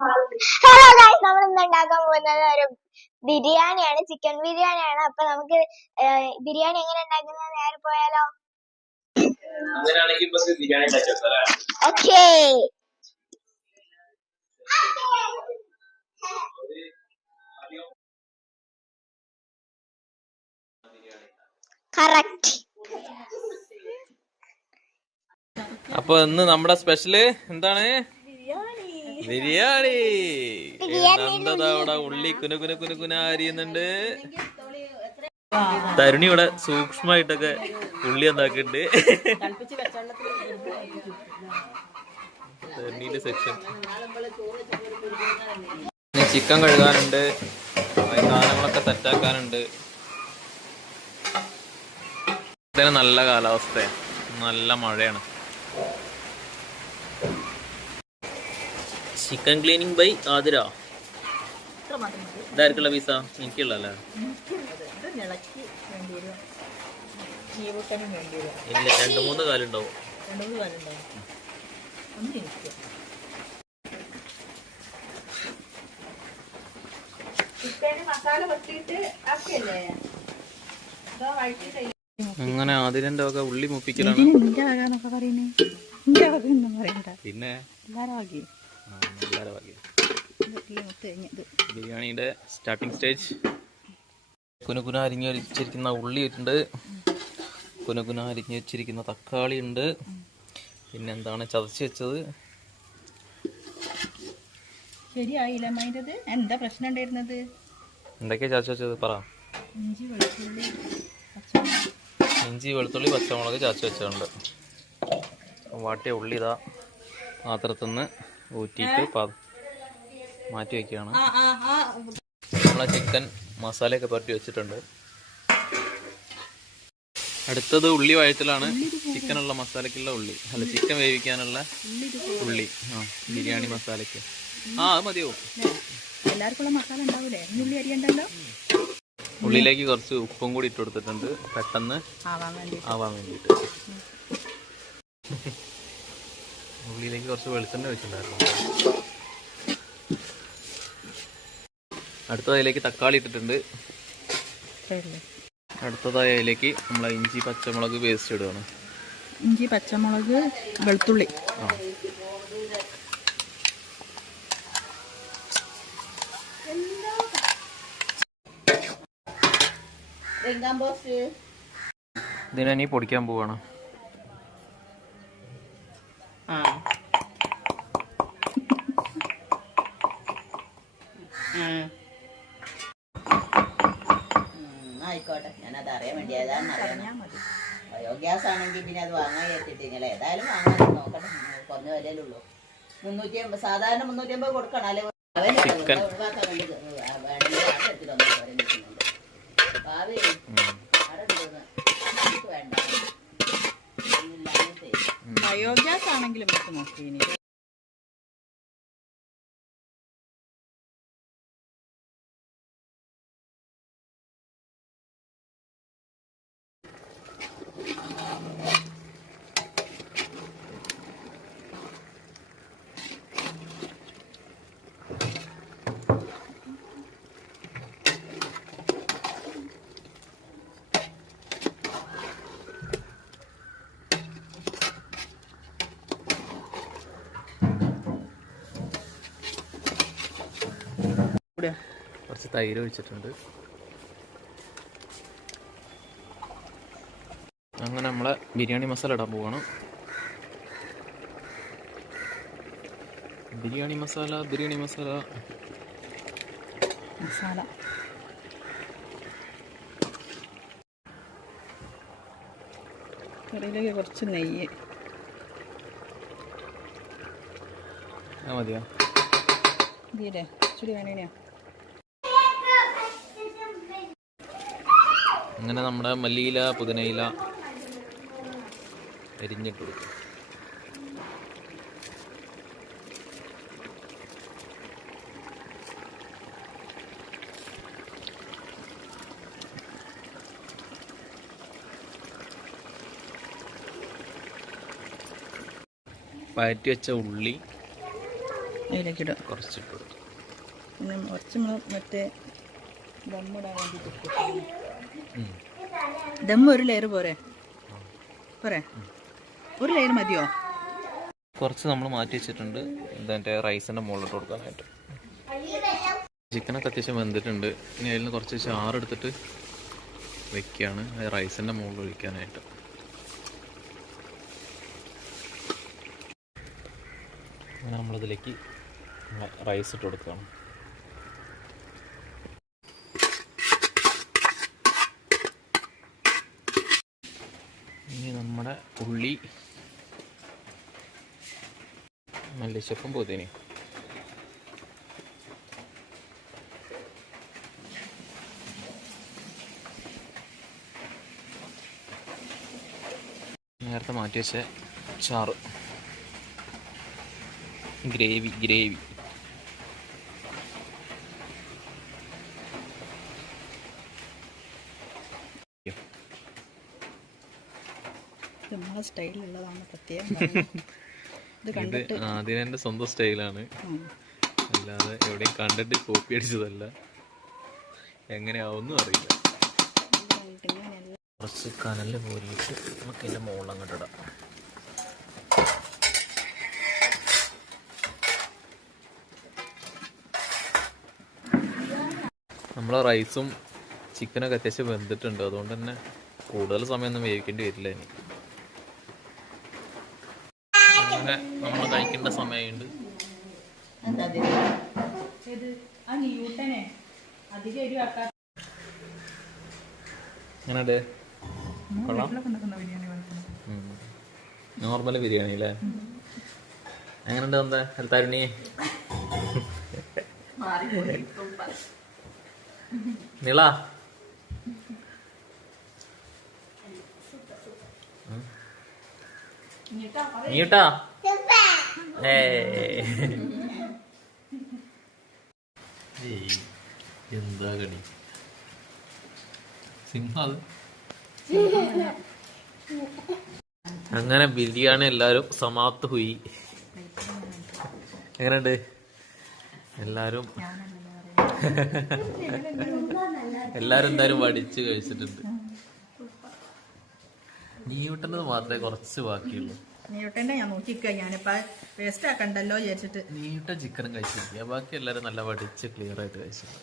Hello guys, നമ്മൾ ഇന്ന് ഉണ്ടാക്കാൻ പോകുന്നത് ഒരു ബിരിയാണിയാണ്, ചിക്കൻ ബിരിയാണിയാണ്. അപ്പൊ നമുക്ക് ബിരിയാണി എങ്ങനെ ഉണ്ടാക്കുന്നത് നേരെ പോയാലോ? ഓക്കേ. കറക്റ്റ്. അപ്പൊ ഇന്ന് നമ്മുടെ സ്പെഷ്യല് എന്താണ്? ബിരിയാണി. അവിടെ ഉള്ളി കുന അരിയുന്നുണ്ട്. തരുണി ഇവിടെ സൂക്ഷ്മമായിട്ടൊക്കെ ഉള്ളി എന്താക്കിണ്ട്. തരുണിയുടെ സെക്ഷൻ. ചിക്കൻ കഴുകാനുണ്ട്, സാധനങ്ങളൊക്കെ സെറ്റാക്കാനുണ്ട്. നല്ല കാലാവസ്ഥയാണ്, നല്ല മഴയാണ്. Chicken cleaning by Athira. ഇതായിരിക്കുള്ള പീസ? എനിക്കുള്ളല്ലേ? ഇല്ല, 2-3 കാലുണ്ടാവും. അങ്ങനെ ആതിരന്റെ ഒക്കെ ഉള്ളി മുപ്പിക്കലാണ്. പിന്നെ ബിരിയാണിയുടെ സ്റ്റാർട്ടിംഗ് സ്റ്റേജ്. കുനുകുന അരിഞ്ഞ് വെച്ചിരിക്കുന്ന ഉള്ളി ഉണ്ട്, കുനുകുന അരിഞ്ഞ് വെച്ചിരിക്കുന്ന തക്കാളി ഉണ്ട്, പിന്നെന്താണ് ചതച്ച് വെച്ചത്. ശരിയായില്ല, എന്താ പ്രശ്നം ഉണ്ടായിരുന്നത്? എന്തൊക്കെയാ ചതച്ച് വെച്ചത് പറ. ഇഞ്ചി വെളുത്തുള്ളി പച്ചമുളക് ചതച്ച് വെച്ചിട്ടുണ്ട്. വാട്ടിയ ഉള്ളി ഇതാ പാത്രത്തുനിന്ന് ഊറ്റിയിട്ട് മാറ്റി വയ്ക്കുകയാണ്. നമ്മളെ ചിക്കൻ മസാലയൊക്കെ പുരട്ടി വെച്ചിട്ടുണ്ട്. അടുത്തത് ഉള്ളി വഴറ്റലാണ്. ചിക്കനുള്ള മസാലക്കുള്ള ഉള്ളി, അല്ല ചിക്കൻ വേവിക്കാനുള്ള ഉള്ളി. ബിരിയാണി മസാലയ്ക്ക് അത് മതിയോ? എല്ലാവർക്കുള്ള മസാല ഉണ്ടാവൂലേ? ഉള്ളി അരിയണ്ടല്ലോ. ഉള്ളിയിലേക്ക് കുറച്ച് ഉപ്പും കൂടി ഇട്ട് കൊടുത്തിട്ടുണ്ട്, പെട്ടെന്ന് ആവാൻ വേണ്ടിയിട്ട്. ഉള്ളിയിലേക്ക് കുറച്ച് വെളിച്ചെണ്ണ വെച്ചിട്ടുണ്ടായിരുന്നു. അടുത്തത് അതിലേക്ക് തക്കാളി ഇട്ടിട്ടുണ്ട്. അടുത്തതായി അതിലേക്ക് നമ്മളെ ഇഞ്ചി പച്ചമുളക് പേസ്റ്റ് ഇടുകയാണ്. ഇഞ്ചി പച്ചമുളക് വെളുത്തുള്ളി. ഇതിനെ പൊടിക്കാൻ പോവാണ്. ആയിക്കോട്ടെ, ഞാനത് അറിയാൻ വേണ്ടി ഏതാണെന്ന് അറിയാൻ. ബയോഗ്യാസ് ആണെങ്കിൽ പിന്നെ അത് വാങ്ങാൻ ഏറ്റിട്ട് നിങ്ങൾ ഏതായാലും വാങ്ങാൻ നോക്കട്ടെ. കുറഞ്ഞ വിലയിലുള്ളൂ. 350, സാധാരണ 350 കൊടുക്കണം. അല്ലെ ഒഴിവാക്കാൻ വേണ്ടി വേണമെങ്കിൽ അത് എടുത്തിട്ടൊന്നും ഭാവി വേണ്ട. ബയോഗ്യാസ് ആണെങ്കിലും നോക്കി. കുറച്ച് തൈര് ഒഴിച്ചിട്ടുണ്ട്. അങ്ങനെ നമ്മളെ ബിരിയാണി മസാല ഇടാൻ പോവാണ്. ബിരിയാണി മസാല കറിയിലേക്ക് കുറച്ച് നെയ്യ് മതിയോ? തീരെ ഇച്ചിരി വേണേനെയാ. അങ്ങനെ നമ്മുടെ മല്ലിയില പുതിനയില എരിഞ്ഞിട്ട് കൊടുക്കും. വഴറ്റി വെച്ച ഉള്ളി അതിലേക്ക് ഇടുക. കുറച്ചിട്ട് കൊടുക്കും. പിന്നെ കുറച്ച് നമ്മൾ മറ്റേ ദമ്മിടാൻ വേണ്ടി ദമ്മ് ഒരു ലെയർ പോരെ? പോരെ? ഒരു ലെയർ മതിയോ? കുറച്ച് നമ്മൾ മാറ്റി വെച്ചിട്ടുണ്ട് ഇതിൻ്റെ റൈസിൻ്റെ മുകളിലിട്ട് കൊടുക്കാനായിട്ട്. ചിക്കനൊക്കെ അത്യാവശ്യം വെന്തിട്ടുണ്ട്. ഇനി അതിൽ നിന്ന് കുറച്ച് ചാറെടുത്തിട്ട് വെക്കുകയാണ് റൈസിൻ്റെ മുകളിൽ ഒഴിക്കാനായിട്ട്. അങ്ങനെ നമ്മളിതിലേക്ക് റൈസ് ഇട്ട് കൊടുക്കുകയാണ്. ഇനി നമ്മുടെ ഉള്ളി, മല്ലിച്ചപ്പും പുതിന, നേരത്തെ മാറ്റി വെച്ച ചാറ്, ഗ്രേവി നമ്മളെ സ്റ്റൈലിലുള്ളതാണ് പ്രത്യേകം. ഇത് ഇത് കണ്ടിട്ട് ആദ്യം എൻ്റെ സ്വന്തം സ്റ്റൈലാണ്, അല്ലാതെ എവിടെയും കണ്ടിട്ട് കോപ്പി അടിച്ചതല്ല. എങ്ങനെയാവുമെന്നും അറിയില്ല. ഇങ്ങനെയല്ല. കുറച്ച് കനല് പോലിട്ട് നമുക്ക് അതിൻ്റെ മുകളിൽ അങ്ങോട്ട് ഇടാം. നമ്മളെ റൈസും ചിക്കനൊക്കെ അത്യാവശ്യം വെന്തിട്ടുണ്ട്. അതുകൊണ്ട് തന്നെ കൂടുതൽ സമയമൊന്നും വേവിക്കേണ്ടി വരില്ല. ഇനി അങ്ങനെ നമ്മൾ കഴിക്കേണ്ട സമയമുണ്ട്. എന്താ എങ്ങനെയുണ്ട്? കൊള്ളാം. നോർമൽ ബിരിയാണി അല്ലേ? എങ്ങനെയുണ്ട്? എന്താ തരുണി? നിള നീട്ടാ എന്താ കണി സിംഹം. അങ്ങനെ ബിരിയാണി എല്ലാരും സമാപ്ത ഹുയി. എങ്ങനെയുണ്ട്? എല്ലാരും എന്തായാലും വടിച്ച് കഴിച്ചിട്ടുണ്ട്. നീട്ടേണ്ടത് മാത്രമേ കുറച്ച് ബാക്കിയുള്ളൂ. നീട്ടേണ്ട ഞാൻ നോക്കിക്ക, ഞാനിപ്പോ വേസ്റ്റ് ആക്കണ്ടല്ലോ വിചാരിച്ചിട്ട്. നീട്ട ചിക്കനും കഴിച്ചിരിക്കുക. ബാക്കി എല്ലാരും നല്ല വടിച്ച് ക്ലിയർ ആയിട്ട് കഴിച്ചിട്ടുണ്ട്.